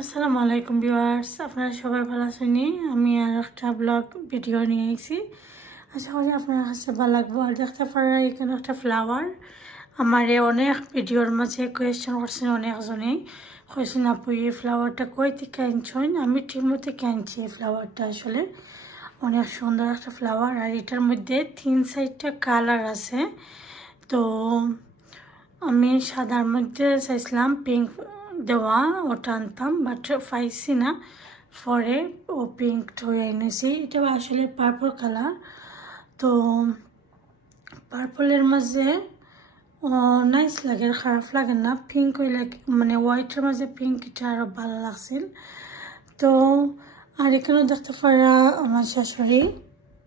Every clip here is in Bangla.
আসসালামু আলাইকুম ভিউয়ার্স, আপনারা সবাই ভালো আছেন? আমি আর একটা ব্লগ ভিডিও নিয়ে এসেছি। আশা করি আপনার কাছে ভালো লাগবে। আর দেখতে পারেন এখানে একটা ফ্লাওয়ার। আমার অনেক ভিডিওর মাঝে কোয়েশ্চেন করছেন অনেকজনেই, কইছেন আপু এই ফ্লাওয়ারটা কই থেকে আনছেন? আমি ঠিকমতো থেকে আনছি। এই ফ্লাওয়ারটা আসলে অনেক সুন্দর একটা ফ্লাওয়ার, আর এটার মধ্যে 3-4টা কালার আছে। তো আমি সাদার মধ্যে চাইছিলাম পিঙ্ক দেওয়া, ওটা আনতাম, বাট পাইছি না। পরে ও পিঙ্ক হয়ে এনেছি। এটা আসলে পার্পল কালার। তো পার্পলের মাঝে নাইস লাগে, খারাপ লাগে না। পিঙ্ক হইলে মানে হোয়াইটের মাঝে পিঙ্ক, এটা আরও ভালো লাগছিল। তো আর এখানেও দেখতে পারা আমার শাশুড়ি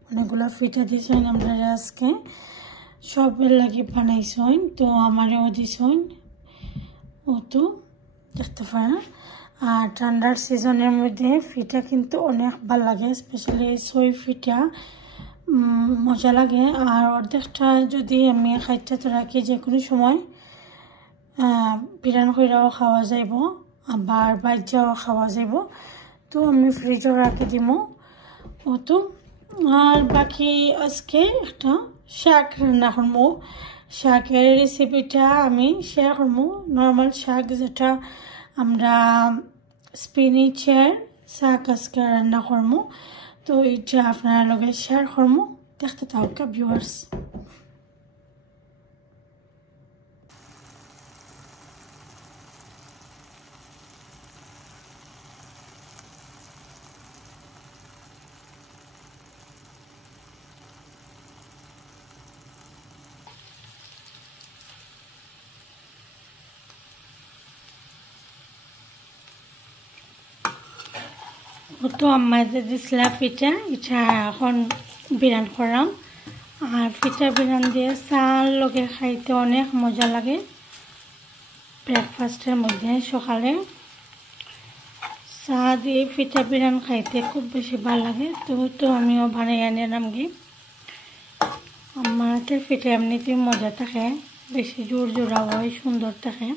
অনেকগুলা ফিটা দিয়েছেন আমরা আজকে, সবের লাগে বানাইছেন। তো আমারও দিছেন, ও তো দেখতে পারেন। আর ঠান্ডার সিজনের মধ্যে ফিটা কিন্তু অনেক ভালো লাগে, স্পেশালি সই ফিটা মজা লাগে। আর অর্ধেকটা যদি আমি খাইতে তো রাখি, যে কোনো সময় বিরান কইরাও খাওয়া যাইব, আবার বাজ্যাও খাওয়া যাইব। তো আমি ফ্রিজও রাখি দিব। ও তো আর বাকি আজকে একটা শাক রান্না করবো। শাকের রেসিপিটা আমি শেয়ার করবো। নর্মাল শাক যেটা আমরা স্পিনিচের শাক আজকে রান্না করবো। তো এটা আপনার লগে শেয়ার করবো, দেখতে থাকুক ভিউয়ার্স। তো আমার যে দিছিলা পিঠা, এটা এখন বিরান করাম। আর পিঠা বিরান দিয়ে চাল লগে খাইতে অনেক মজা লাগে। ব্রেকফাস্টের মধ্যে সকালে চা দিয়ে পিঠা বিরান খাইতে খুব বেশি ভালো লাগে। তো আমিও বানাই আনি নামগি। আমার হাতের পিঠা এমনিতেই মজা থাকে, বেশি জোর জোড়া হয়, সুন্দর থাকে।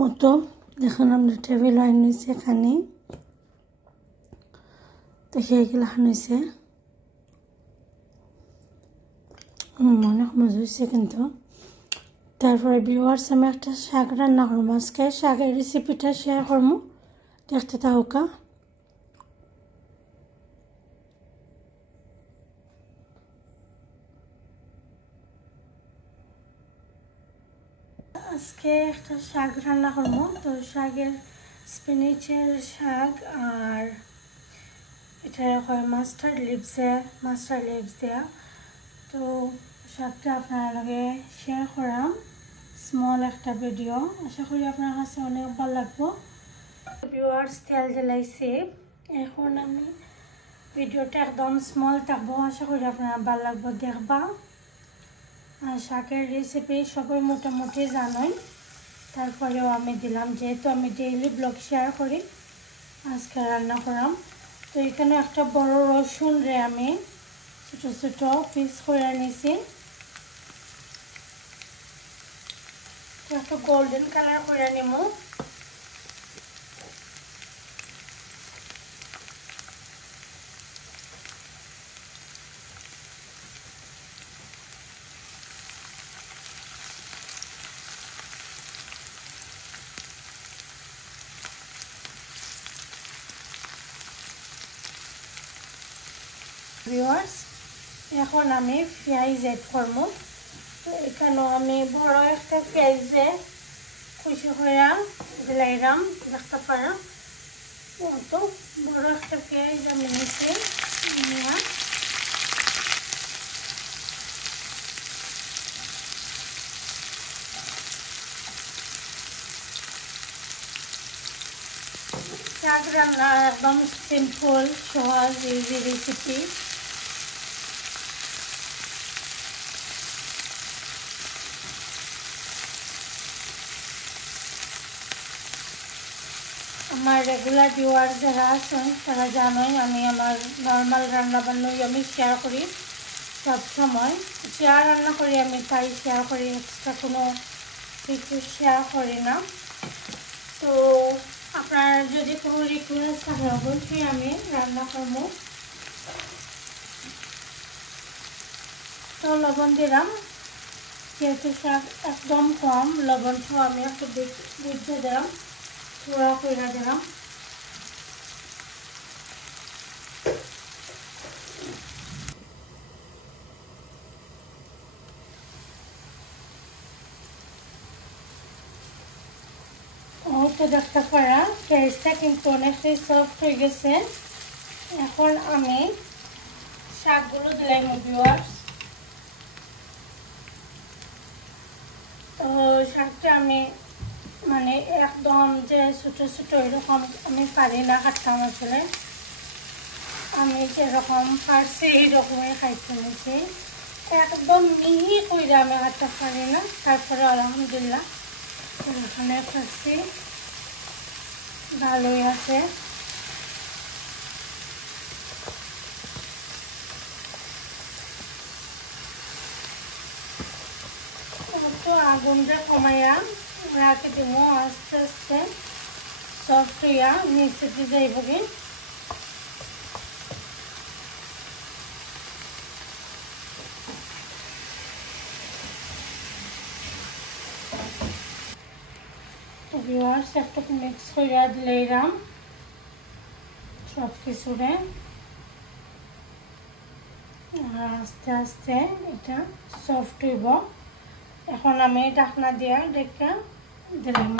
ও তো দেখুন আমরা টেবিল আইন নিয়েছি এখানে, তো সেইগুলো হয়েছে অনেক মজা হয়েছে কিন্তু। তারপরে ভিউয়ার্স আমি একটা শাক রান্না করবো আজকে, শাকের রেসিপিটা শেয়ার করবো, দেখতে থাকুকা। আজকে একটা শাক রান্না করবো। তো শাকের স্পিনিচের শাক, আর এটা হয় মাস্টার্ড লিভস দেয়া। তো শাকটা আপনার লগে শেয়ার করাম, স্মল একটা ভিডিও। আশা করি আপনার কাছে অনেক ভালো লাগবো। ভিউয়ার্স তেল জ্বালাইছি, এখন আমি ভিডিওটা একদম স্মল থাকবো। আশা করি আপনার ভালো লাগবো, দেখবা। আর শাকের রেসিপি সবাই মোটামুটি জানোই, তারপরেও আমি দিলাম, যেহেতু আমি ডেইলি ব্লগ শেয়ার করি, আজকে রান্না করাম। তো এখানে একটা বড় রসুন রে আমি ছোট ছোট পিস করে নিছি। একটু গোল্ডেন কালার করে নিব। ভিউয়ার্স, এখন আমি পেঁয়াজ এড করব। তো এখানেও আমি বড় একটা পেঁয়াজে খুশি হয়ে দিলাম, দেখতে পারো। তো বড় একটা পেঁয়াজ আমি নিচ্ছি। শাক রান্না একদম সিম্পল, সহজ, ইজি রেসিপি। আমার রেগুলার ভিউয়ার যারা আছেন তারা জানেন আমি আমার নর্মাল রান্নাবান্নাই আমি শেয়ার করি সবসময়। যা রান্না করি আমি তাই শেয়ার করি, এক্সট্রা কোনো কিছু শেয়ার করি না। তো আপনার যদি কোনো রিকোয়েস্ট থাকে অবশ্যই আমি রান্না করব। তো লবণ দিলাম, যেহেতু শাক একদম কম, লবণটাও আমি একটু বুঝতে দিলাম, থোড়া করে দিলাম। তো দেখতে পারা পেঁয়াজটা কিন্তু অনেকটাই সফট হয়ে গেছে। এখন আমি শাকগুলো দিলাম ভিউয়ার্স। তো শাকটা আমি মানে একদম যে ছোটো ছোটো এরকম আমি পারি না কাটতাম, আসলে আমি যেরকম পারছি এইরকমই খাইতে নিয়েছি। একদম মিহি করে আমি কাটতে পারি না, তারপরে আলহামদুলিল্লাহ এখানে পারছি, ভালোই আছে। তো আগুনটা কমাইয়া রাখি দিব, আস্তে আস্তে সফট হইয়া নিচে যাইব কি। তো ভিউয়ার্স একটু মিক্স কইরা দিলাম সব কিছুরে, আস্তে আস্তে এটা সফট হইব। এখন আমি ঢাকনা দিয়া ঢেকে দিলাম।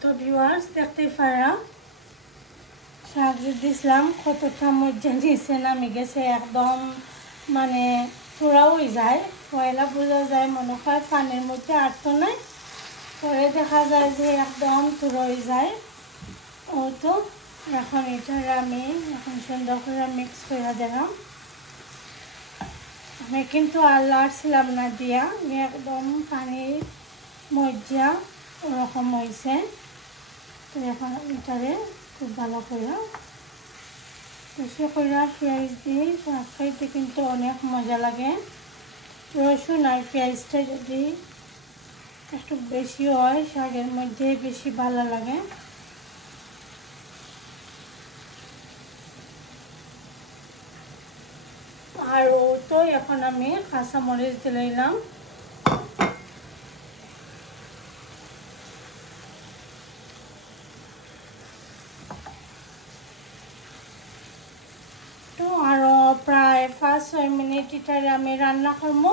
তো ভিউয়ার্স দেখতেই পারা শাক দিয়েছিলাম কতটা মজা দিয়েছে, নামে গেছে একদম, মানে পুরা হয়ে যায়। পয়লা বোঝা যায় মনে হয় পানির মধ্যে আর তো নাই, পরে দেখা যায় যে একদম পুরো হয়ে যায়। তো এখন এটা আমি এখন সুন্দর করে মিক্স করে দিলাম। আমি কিন্তু আর লাড়ছিলাম না দিয়া, একদম পানির মজা ওরকম হয়েছে। তো এখন এটারে খুব ভালো করে বেশি করে পেঁয়াজ দিই, শাক খাইতে কিন্তু অনেক মজা লাগে। রসুন আর পেঁয়াজটা যদি একটু বেশি হয় শাকের মধ্যে বেশি ভালো লাগে। আর তো এখন আমি কাঁচামরিচ দিলাম। তো আরও প্রায় 5-6 মিনিট এটারে আমি রান্না করব,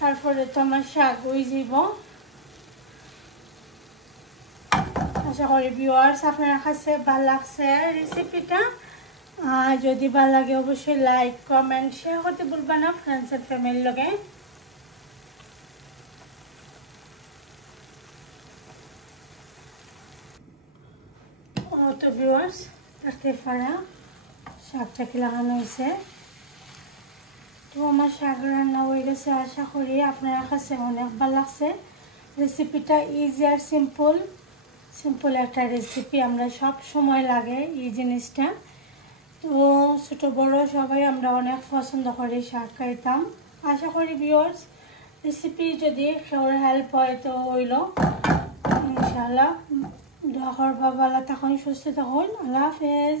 তারপরে তো আমার শাক হয়ে যাব। আশা করি ভিউয়ার্স আপনার কাছে ভালো লাগছে রেসিপিটা। যদি ভালো লাগে অবশ্যই লাইক কমেন্ট শেয়ার করতে ভুলবেন না ফ্রেন্ডস এন্ড ফ্যামিলির লগে। তো ভিউয়ার্স দেখতে পারা শাকটা কি লাগানো হয়েছে। তো আমার শাক রান্না হয়ে গেছে, আশা করি আপনার কাছে অনেক ভালো লাগছে। রেসিপিটা ইজি আর সিম্পল একটা রেসিপি, আমরা সব সময় লাগে এই জিনিসটা। তো ছোটো বড়ো সবাই আমরা অনেক পছন্দ করি শাক খাইতাম। আশা করি ভিউয়ার্স রেসিপি যদি সবার হেল্প হয় তো হইল ইনশাআল্লাহ। দোয়া করবা, ভালো থাকুন, সুস্থ থাকুন। আল্লাহ হাফেজ।